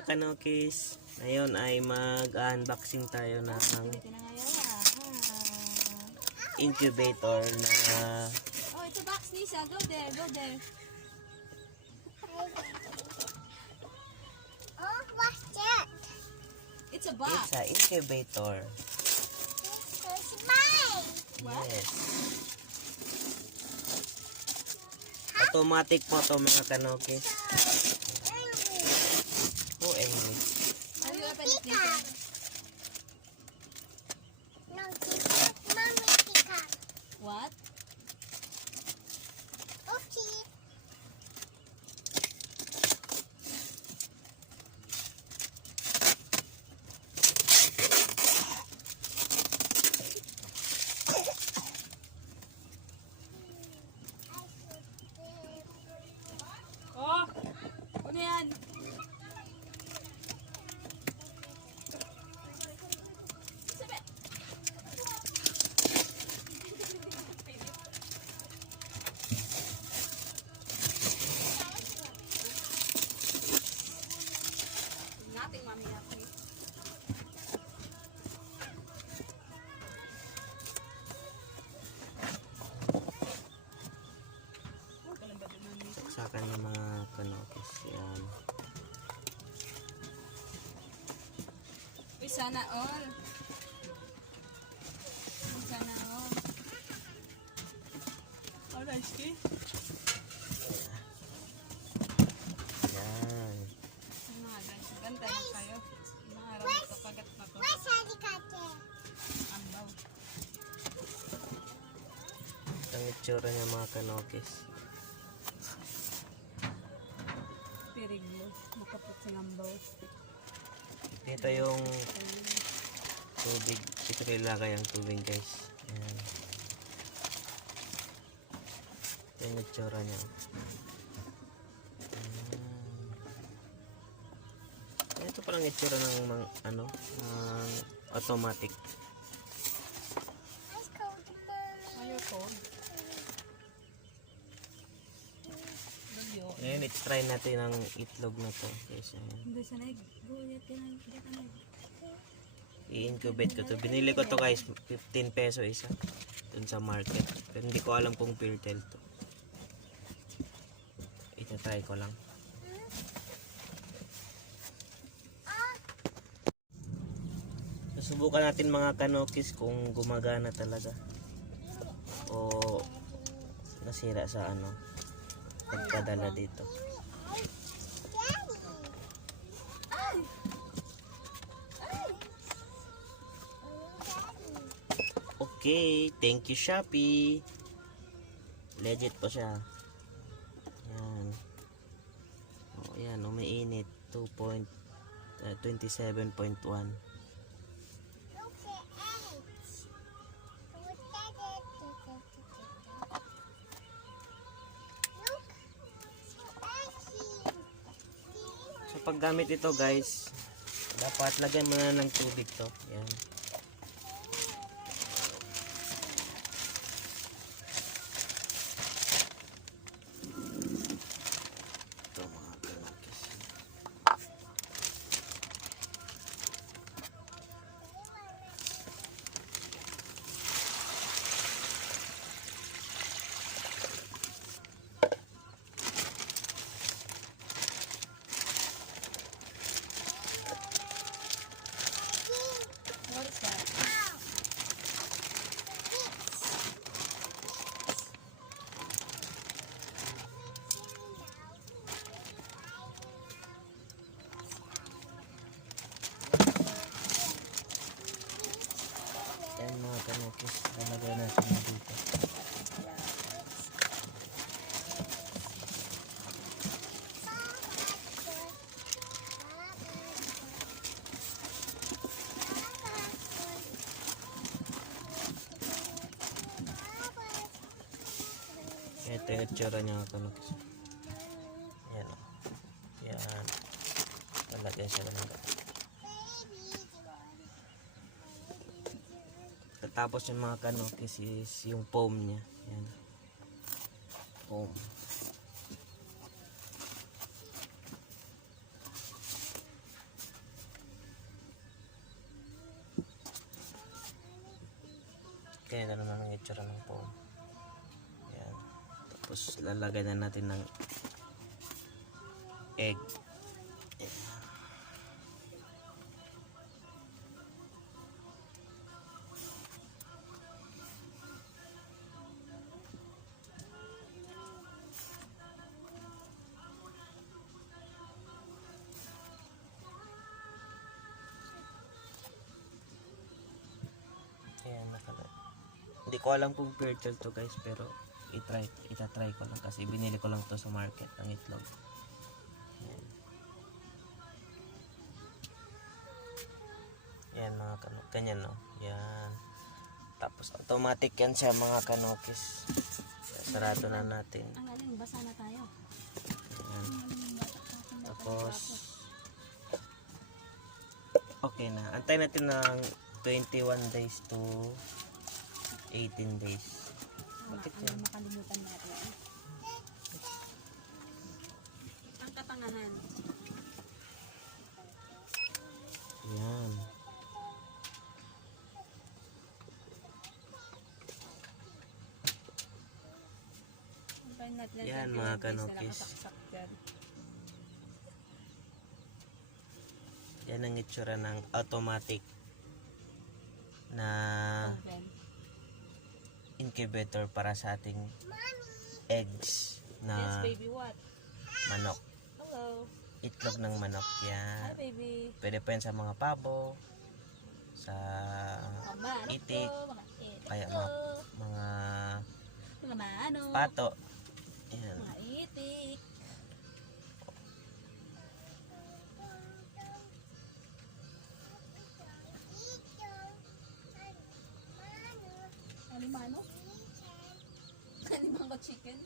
mga kanokis, ngayon ay mag-unboxing tayo ng incubator na Oh, it's a box, Lisa. Go there, go there. Oh, what's that? It's a box. it's a incubator. It's mine. What? Yes. Automatic po to mga kanokis. Oh, English. How you open it, Lisa? No, mommy, tika. What? Okay. Oh! Ano yan? Nothing, mommy, nothing. Saksakan ng mga kanokis. Yan. Uy, sana all. Uy, sana all. Oh, nice key. Yan. Mga guys, gantay lang kayo. Mga ramot kapagat na to. Where's Alicate? Ambaw. Ang itsura niya mga kanokis. Piriglo. Makapot sa ambaw. Dito yung tubig. Ito kailangan yung tubig guys. Yan. Ito yung itsura niya. Ito parang itsura ng ano, automatic. Let's go to mommy. Ayaw ko. Lagyo. Ngayon, i-try natin ang itlog na to. Guys, ayan. Hindi sa naig. Guyat yan. Guyat ang naig. I-incubate ko to. Binili ko to guys, 15 peso isa. Dun sa market. Pero hindi ko alam kung PurTel to. Ito-try ko lang. Susubukan natin mga kanokis kung gumagana talaga. O nasira sa ano. Pagpadala dito. Okay, thank you Shopee. Legit po siya. Yan. Oh, yan, umiinit 27.1. So paggamit ito guys, dapat lagyan mo na ng tubig to. Yan. Ito mga kanokis. What is that? Yan mga kanokis, lalagay natin na dito. Ito yung itsura niya mga kanokis. Yan o. Yan. Lalagay siya lang. Tapos yung mga kanokis is yung foam niya. Yan. Foam. Ganito naman ang itsura ng foam. Yan. Tapos lalagay na natin ng egg. Ayan, hindi ko alam kung virtual to guys, pero itatry ko lang kasi binili ko lang to sa market ang itlog. Ayan. Yan mga kanok, ganyan no. Yan. Tapos automatic yan siya mga kanokis. Sarado na natin. Ang galing, basa na tayo. Ayan. Tapos okay na. Antay natin ng 21 days to 18 days. Bakit yan? Makalimutan natin. Ang katangahan. Yan. Yan, mga kanokis. Yan ang itsura ng automatic na incubator para sa ating eggs Yes, na baby, what? manok. Hello. Itlog ng manok Hi, yan. baby. Pwede pa yan sa mga pabo, sa Mama, ano itik, po? Mga itik kaya po. mga Mga mano. pato. Yan. Mga itik. Alimano? Alimano chicken?